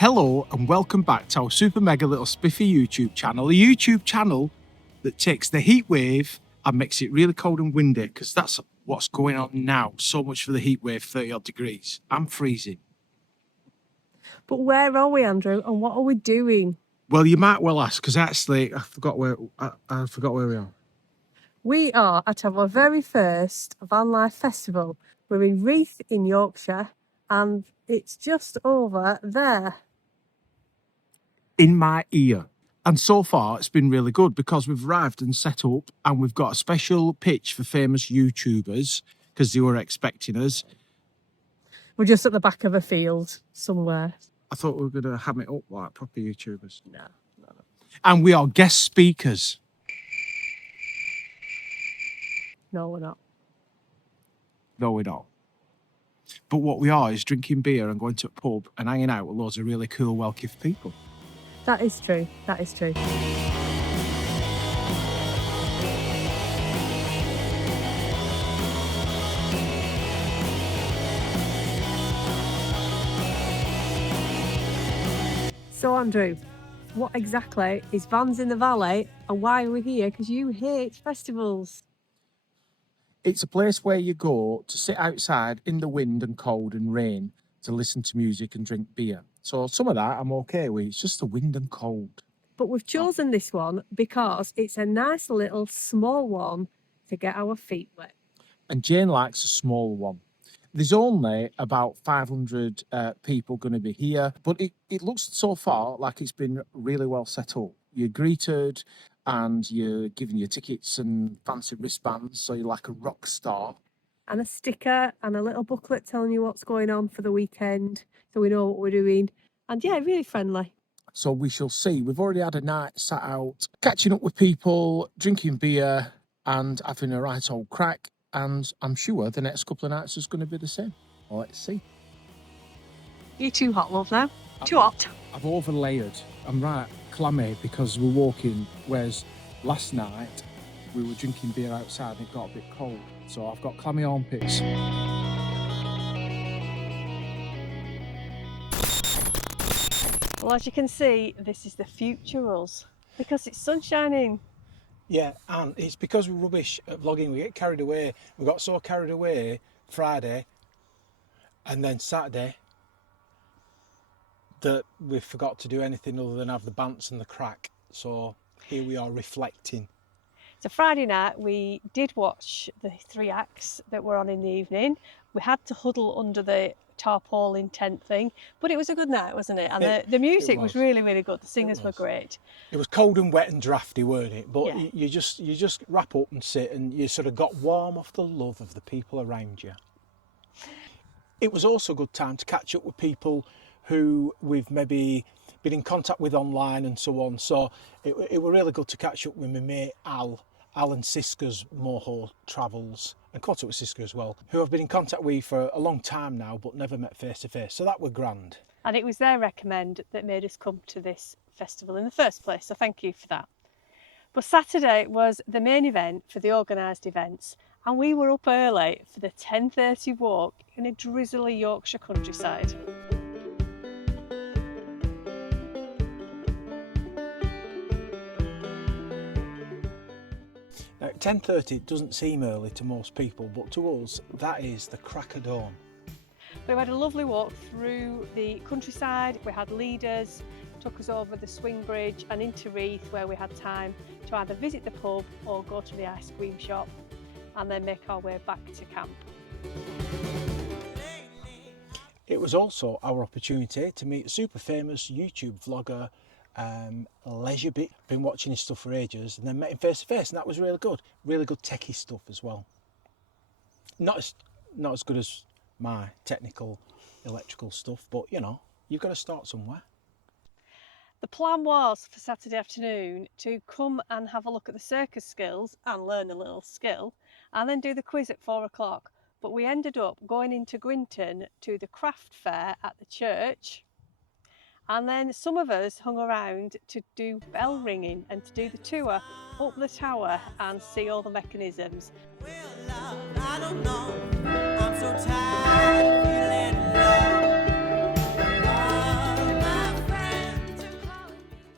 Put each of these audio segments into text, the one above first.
Hello and welcome back to our super mega little spiffy YouTube channel, a YouTube channel that takes the heat wave and makes it really cold and windy, because that's what's going on now. So much for the heat wave, 30 odd degrees. I'm freezing. But where are we, Andrew, and what are we doing? Well, you might well ask, because actually I forgot where we are. We are at our very first Vanlife festival. We're in Reeth in Yorkshire, and it's just over there. In my ear. And so far it's been really good, because we've arrived and set up and we've got a special pitch for famous YouTubers, because they were expecting us. We're just at the back of a field somewhere. I thought we were going to ham it up like proper YouTubers. No. And we are guest speakers. No, we're not. No, we're not. But what we are is drinking beer and going to a pub and hanging out with loads of really cool, well-gifted people. That is true. That is true. So, Andrew, what exactly is Vans in the Valley and why are we here? Because you hate festivals. It's a place where you go to sit outside in the wind and cold and rain to listen to music and drink beer. So some of that I'm okay with. It's just the wind and cold. But we've chosen this one because it's a nice little small one to get our feet wet. And Jane likes a small one. There's only about 500 people going to be here, but it looks so far like it's been really well set up. You're greeted and you're given your tickets and fancy wristbands, so you're like a rock star. And a sticker and a little booklet telling you what's going on for the weekend, so we know what we're doing. And yeah, really friendly. So we shall see. We've already had a night sat out, catching up with people, drinking beer and having a right old crack. And I'm sure the next couple of nights is going to be the same. Well, let's see. You're too hot, love, now. Too hot. I've overlayered. I'm right clammy because we're walking, whereas last night we were drinking beer outside and it got a bit cold. So I've got clammy armpits. Well, as you can see, this is the future us because it's sun shining. Yeah, and it's because we're rubbish at vlogging. We get carried away. We got so carried away Friday and then Saturday that we forgot to do anything other than have the bants and the crack. So here we are reflecting. So Friday night we did watch the 3 acts that were on in the evening. We had to huddle under the tarpaulin tent thing, but it was a good night, wasn't it? And the music was really, really good. The singers were great. It was cold and wet and drafty, weren't it? But yeah. you just wrap up and sit, and you sort of got warm off the love of the people around you. It was also a good time to catch up with people who we've maybe been in contact with online and so on. So it were really good to catch up with my mate Al and Siska's Motorhome Travels, and caught up with Siska as well, who I've been in contact with for a long time now, but never met face to face. So that were grand. And it was their recommend that made us come to this festival in the first place. So thank you for that. But Saturday was the main event for the organised events, and we were up early for the 10:30 walk in a drizzly Yorkshire countryside. Now, 10:30 doesn't seem early to most people, but to us, that is the crack of dawn. We had a lovely walk through the countryside. We had leaders, took us over the swing bridge and into Reeth, where we had time to either visit the pub or go to the ice cream shop and then make our way back to camp. It was also our opportunity to meet a super famous YouTube vlogger, Leisure Bit. Been watching his stuff for ages, and then met him face to face, and that was really good. Really good techie stuff as well. Not as good as my technical electrical stuff, but you know, you've got to start somewhere. The plan was for Saturday afternoon to come and have a look at the circus skills and learn a little skill, and then do the quiz at 4 o'clock. But we ended up going into Grinton to the craft fair at the church. And then some of us hung around to do bell ringing and to do the tour up the tower and see all the mechanisms. Well, love, I don't know. I'm so tired of feeling low. All my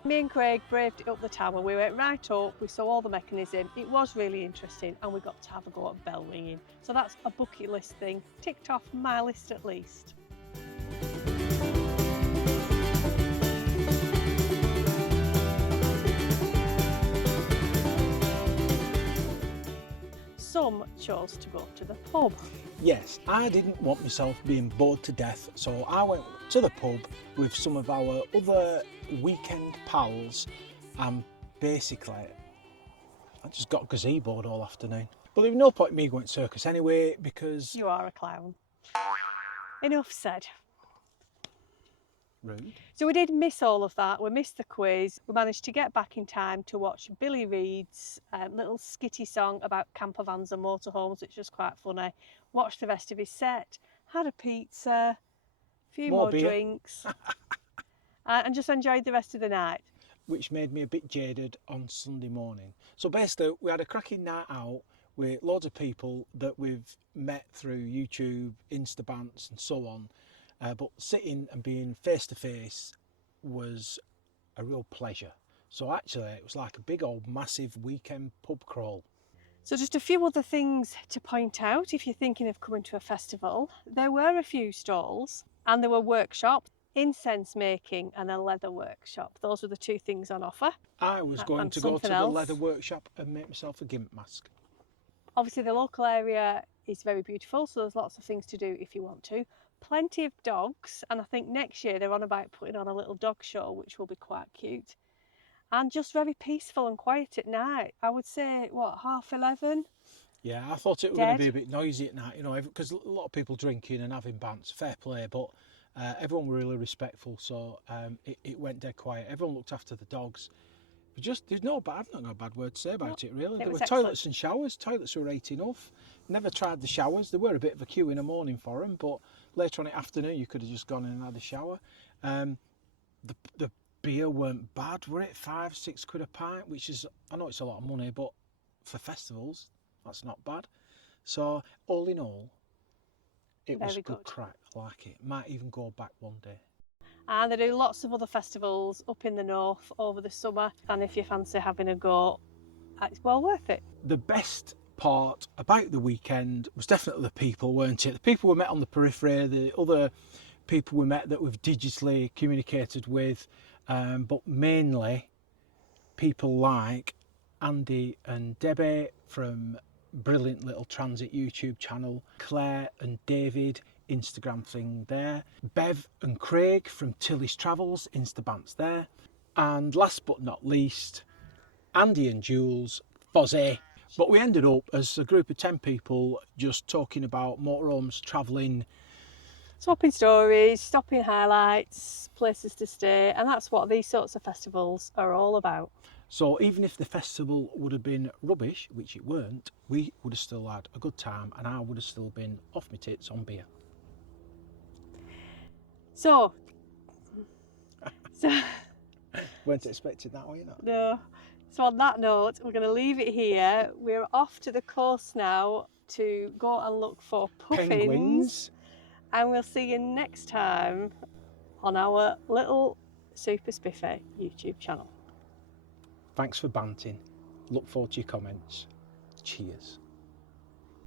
Me and Craig braved it up the tower. We went right up, we saw all the mechanism. It was really interesting, and we got to have a go at bell ringing. So that's a bucket list thing, ticked off my list at least. Some chose to go to the pub. Yes, I didn't want myself being bored to death, so I went to the pub with some of our other weekend pals, and basically I just got gazeboed all afternoon. But there was no point in me going circus anyway, because... You are a clown. Enough said. Rude. So we did miss all of that. We missed the quiz. We managed to get back in time to watch Billy Reid's little skitty song about camper vans and motorhomes, which was quite funny. Watched the rest of his set, had a pizza, a few more beer. drinks, and just enjoyed the rest of the night. Which made me a bit jaded on Sunday morning. So basically, we had a cracking night out with loads of people that we've met through YouTube, Instabants and so on. But sitting and being face to face was a real pleasure. So actually, it was like a big old massive weekend pub crawl. So just a few other things to point out if you're thinking of coming to a festival. There were a few stalls and there were workshops, incense making and a leather workshop. Those were the two things on offer. I was going And to go to something the else. leather workshop and make myself a gimp mask. Obviously the local area is very beautiful, so there's lots of things to do if you want to. Plenty of dogs, and I think next year they're on about putting on a little dog show, which will be quite cute. And just very peaceful and quiet at night. I would say, what, 11:30? Yeah, I thought it was going to be a Dead. bit noisy at night, you know, because a lot of people drinking and having bants, fair play, but everyone were really respectful, so it went dead quiet. Everyone looked after the dogs. There's no bad, I've not got a bad word to say about it really. it There were was excellent. toilets and showers. Toilets were 8 enough. Never tried the showers. There were a bit of a queue in the morning for them, but later on in the afternoon you could have just gone in and had a shower. The beer weren't bad, were it? £5-6 a pint, which is, I know it's a lot of money, but for festivals, that's not bad. So all in all, it was Very good good. crack. I like it. Might even go back one day. And they do lots of other festivals up in the north over the summer. And if you fancy having a go, it's well worth it. The best part about the weekend was definitely the people, weren't it? The people we met on the periphery, the other people we met that we've digitally communicated with, but mainly people like Andy and Debbie from brilliant little transit YouTube channel, Claire and David, Instagram thing there, Bev and Craig from Tilly's Travels, Instabants there, and last but not least, Andy and Jules, Fozzie. But we ended up as a group of 10 people just talking about motorhomes, travelling. Swapping stories, stopping highlights, places to stay, and that's what these sorts of festivals are all about. So even if the festival would have been rubbish, which it weren't, we would have still had a good time and I would have still been off my tits on beer. So Weren't expecting that, were you not? no. So on that note, we're going to leave it here. We're off to the coast now to go and look for puffins. Penguins. And we'll see you next time on our little Super Spiffy YouTube channel. Thanks for banting. Look forward to your comments. Cheers.